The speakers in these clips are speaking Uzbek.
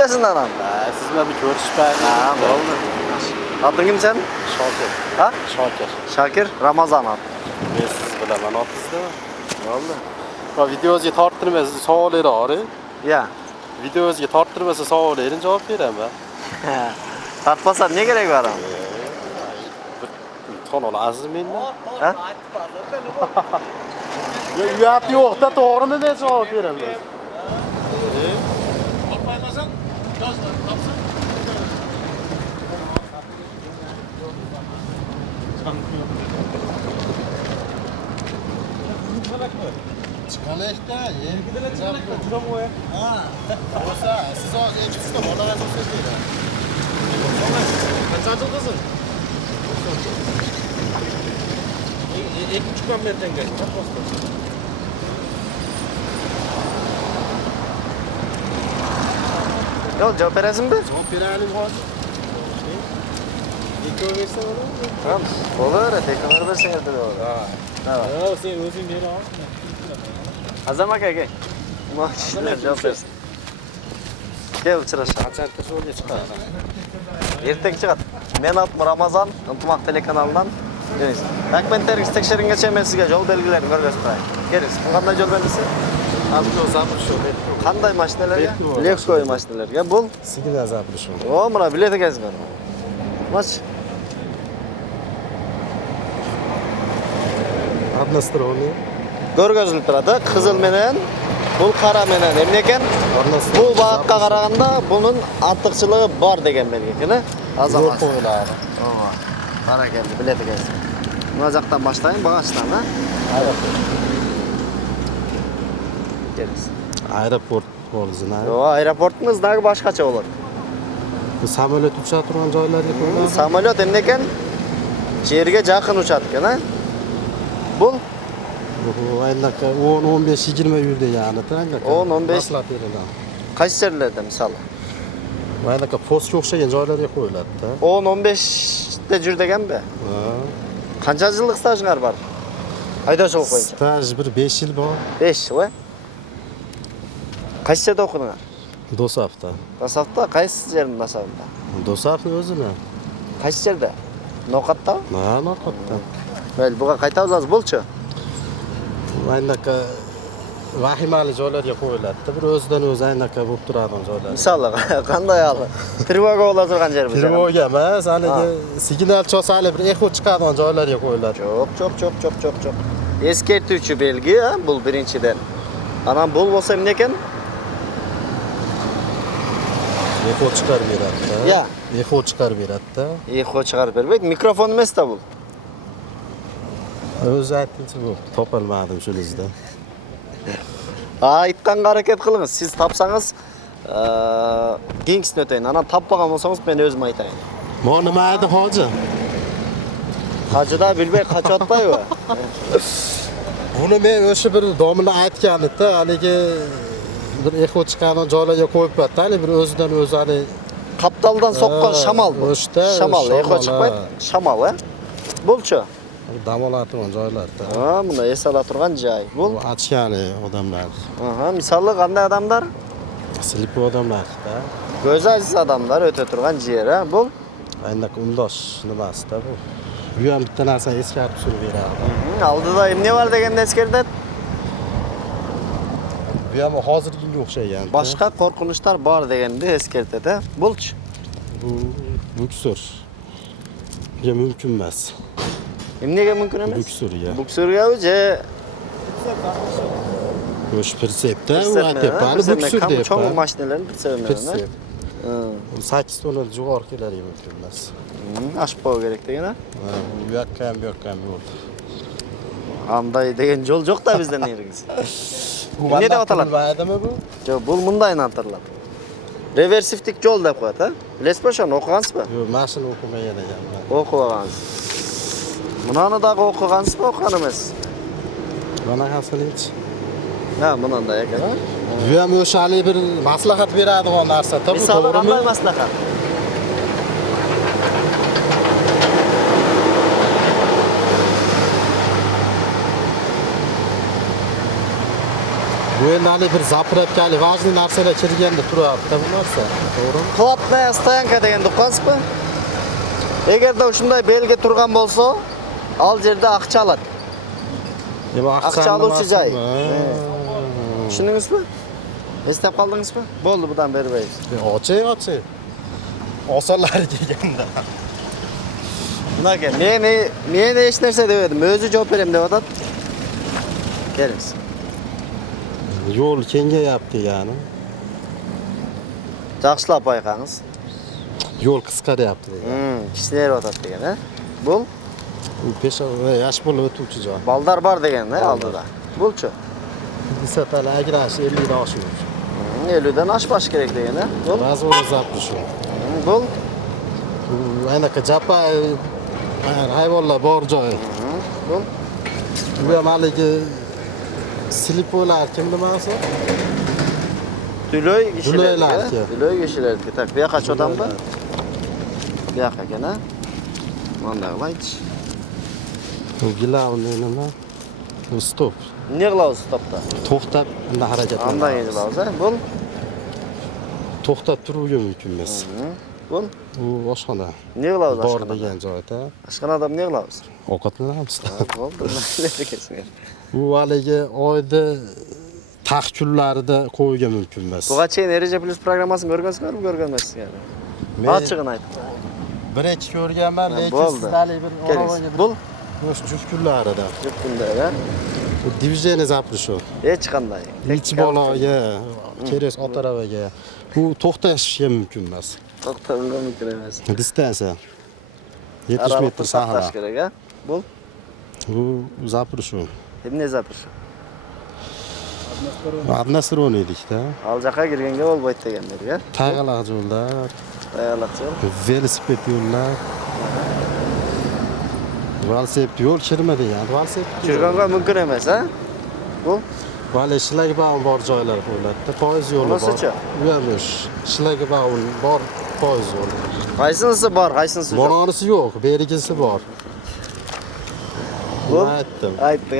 o'rtasidan ham. Siz bilan bir ko'rishmaymiz. Ha, bo'ldi. Ading kim sen? Shokir. Ha? Shokir. Shakir Ramazon ot. Men siz bilaman otizda. Bo'ldi. Va videoga torttirmasa savollar Ya. Videoga torttirmasa savollarga javob beraman. Tartmasa ne gerek var ama? Ton olasizmi mendan? Ha? Uyat yo'q-da, to'g'rimi deb javob beraman. Topmaymasan, yozma, topsin. Chiqalashda, yergidalar chiqalashda juda mo'y. Ha. Bo'lsa, siz hozir echkisida bolangiz bo'lsa deydi. Qancha qilsin? Ikkinchi kamerdan keldi. Yok cevap veresin mi? Javob beraylik hozir. Ikkovi bersa bo'ladimi? Tamam. Olur. Tekrar versen yerden olur. Ha, sen o'zing ber ol. Azam aka gel. Maşallah cevap versin. Gel uçuraşa. Qancha so'lga chiqadi? Ertek çıkat. Men adım Ramazan, Intimak telekanalından. Deniz. Dokumentleriniz tekshiringacha men sizga yo'l belgilarini ko'rsatib qo'yaman. Kelingz. Bu qanday yo'l belgisi? Avto zaprishov. Qanday mashinalarga? Lexus mashinalarga. Bu Sigida zaprishov. o, mana bilet egasiman. Maç. Односторонний. Ko'rgazilib turadi. Qizil menen, bu qora menen. Endi ekan bu vaqtga qaraganda bunun ortiqchiligi bor degan belgi, Azamat. qo'yiladi. Ova. Qara keldi, bilet egasi. Munozoqdan boshlayın, bag'ashdan, ha? Kelingz. Aeroport bo'lsin. Yo'q, aeroportimizdagi boshqacha bo'ladi. Bu samolyot ucha turgan joylarga qo'yiladi. Samolyot endi ekan yerga yaqin uchadi ekan, ha? Bu Bu aynaqa 10, 15, 20 yurdi yani. 10, 15. Maslab beriladi. qaysi yerlarda misol? Aynaqa postga o'xshagan joylarga qo'yiladi-da. 10, 15 da jur degan-bi? Ha. Qancha yillik stajingiz bor? Haydovchi bo'lib qo'yinchi. Staj bir 5 yil bor. 5 yil, ha? Qaysi yerda o'qidingiz? Dosafda. Dosafda, qaysi yerda Dosafda? Dosafni o'zini. Qaysi yerda? Noqatdami? Ha, Noqatda. Mayli, buga qayta o'zasiz bo'lchi. Aynaqa vahimali joylarga qo'yiladi. Bir o'zidan o'zi aynaqa bo'lib turadigan joylar. Misol qanday hali? Trivaga bo'la turgan yer bu. Trivoga emas, haligi signal chosali bir eho chiqadigan joylarga qo'yiladi. Çok. Eskertuvchi belgi, ha, bu birinchidan. Ana bu bo'lsa nima ekan? Eho chiqarib beradi-da. Ya. Eho chiqarib beradi-da. Eho chiqarib bermaydi. Mikrofon emas-da bu. O'zi aytdingiz bu. Topolmadim shunizda. Ha, aytqanga harakat qiling'iz. Siz topsangiz, keyinkisini o'tayin. Ana topmagan bo'lsangiz men o'zim aytayin. Mo nima edi hoji? Hajida bilmay qachotmaymi? Buni men o'sha bir domla aytgan edi, haligi bir eho chiqqan joylarga qo'yib qo'yadi, bir o'zidan o'zi hali Qaptaldan soqqan shamol bu. Shamol, eho chiqmaydi. Shamol, ha? Bo'lchi. dam oladigan joylarda. Ha, buni esala turgan joy. Bu Bu achkali odamlar, aha, misoli qanday odamlar? silip odamlar-da. Ko'zi aziz odamlar o'ta turgan yer, ha? Bu Aynaqa undosh nimasi-da bu. Bu ham bitta narsani eskarib surib beradi. oldida nima bor deganda eskerdi. Bu ham hozirgiga o'xshagan. Boshqa qo'rqinchlar bor deganda eskertadi. Bo'lchi. Bu buksur. Bu mumkin emas. Nega mumkin emas? Buksurga. Buksurga o'zi O'sh pritsepda u aytibdi, buksur deb. Cho'ng mashinalarni pritsepmi? Pritsep. 8 tonna jug'or keladi mumkin emas. Ashib qo'yish kerak degan-a? Bu yoqqa ham, bu yoqqa ham yo'q. Qanday degan yo'l yo'q-da bizdan nerigiz. Ne deb ataladi? Bilmaydimi bu? Yo'q, bu bunday aylantiriladi. Reversivlik yo'l deb qo'yadi, ha? Bilasizmi shuni o'qigansizmi? Yo'q, mashina o'qimagan ekanman. O'qigansiz. Bunanidaga o'qigansizmi, o'qigan emas? Bunaqasini-chi. Ha, bunday ekan, ha? Bu ham o'shalik bir maslahat beradigan narsa-da bu, Misoli to'g'rimi? qanday maslahat? Bu endi hali bir zapravkali важный narsalar kirganda turardi bu narsa. To'g'rimi? Платная стоянка degan do'qonsizmi? Agarda shunday belgi turgan bo'lsa, al yerda aqcha oladi. Aqcha aluvchi joy. Tushundingizmi? Eslab qoldingizmi? Bo'ldi, bundan beri beramiz. Oching. Osonlari kelganda. Bunaqa, men hech narsa demedim. O'zi javob beraman deb atat. Kelingz. Yo'l kengayapti yani. Yaxshilab payqangiz. Yo'l qisqaryapti degan. Kishlayapti degan, ha? Bu U pesha yosh bo'lib o'tuvchi joy. baldar bor degan-da oldida. Bo'lchi. Disatalar ajrashi 50 dan oshib. 50 dan oshmash kerak degan, ha? Bu Razvor zapiшу. bu Anaqa japa hayvonlar bor joy. bu Bu ham haligi slipolar kim nimasi? Tuloy Tuloylar. Tuloy kishilarga. Tak, bu yoqqa chodamda. Bu yoqqa ekan-a? Mana qilaychi. Bu gilavni nima? Bu stop. Ne qilamiz topda? To'xtab, unda harakat Anday qilamiz, ha? Bu to'xtab turuvga mumkin emas. bu Bu oshxona. ne qilamiz Bor oshxonada? degan joyda Oshxonada ne qilamiz? ovqatlanamiz. Bo'ldi, ne degansizlar? Bu haligi oyda taq kunlarida qo'yga mumkin emas. Bugacha Ereja Plus programmasini ko'rgansizlarmi, ko'rganmaysizlar? Ochig'ini ayt. Bir ikki ko'rganman, lekin Bo'ldi. sizlarni bir Kelingz. Bu o'sha juft kunlarida. yurtunda, ha? Bu diviziyani zapiшу. Hech qanday. Ichi bolaga, kerak ot aravaga. Bu to'xtashga mumkin emas. To'xtamga mumkin emas. Distansiya 70 metr sahra. To'xtash kerak, ha? Bu Bu zapiшу. ne zapish? Односторонний edikda. Aljaqa kirganga bo'lmaydi deganlarga. Tayqaloq yo'llar, Tayyorlaqchi. velosiped yo'llar. Velosiped yo'l kirmadi yani. Velosiped Kirganga mumkin emas, ha? Bu Vale shlagbaum bor joylar qo'yiladi. Poyez yo'li bor. Bunisichi? U ham shlagbaum bor, poyez yo'li. qaysinisi bor, qaysinisi yo'q? Bononisi yo'q, berigisi bor. Bu Aytdim. aytdi.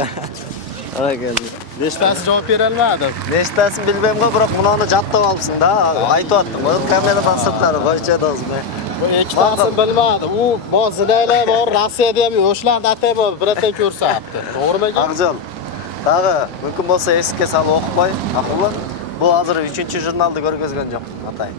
Ana keldi. Nechtasi javob bera olmadim. Nechtasini bilmayman, biroq buni jabtab olibsin-da. Aytayotdim. Bu kameradan sirtlari bo'yicha dozmi. Bu ikkitasini bilmadim. U mozinaylar bor, Rossiyada ham yo'shlarni ataymi, biratan ko'rsatdi. To'g'rimi ekan? Aqjol. Tag'i mumkin bo'lsa eskiga salib o'qib qo'y. Aqlli. Bu hozir 3-jurnalda ko'rgazgan joq. Atayin.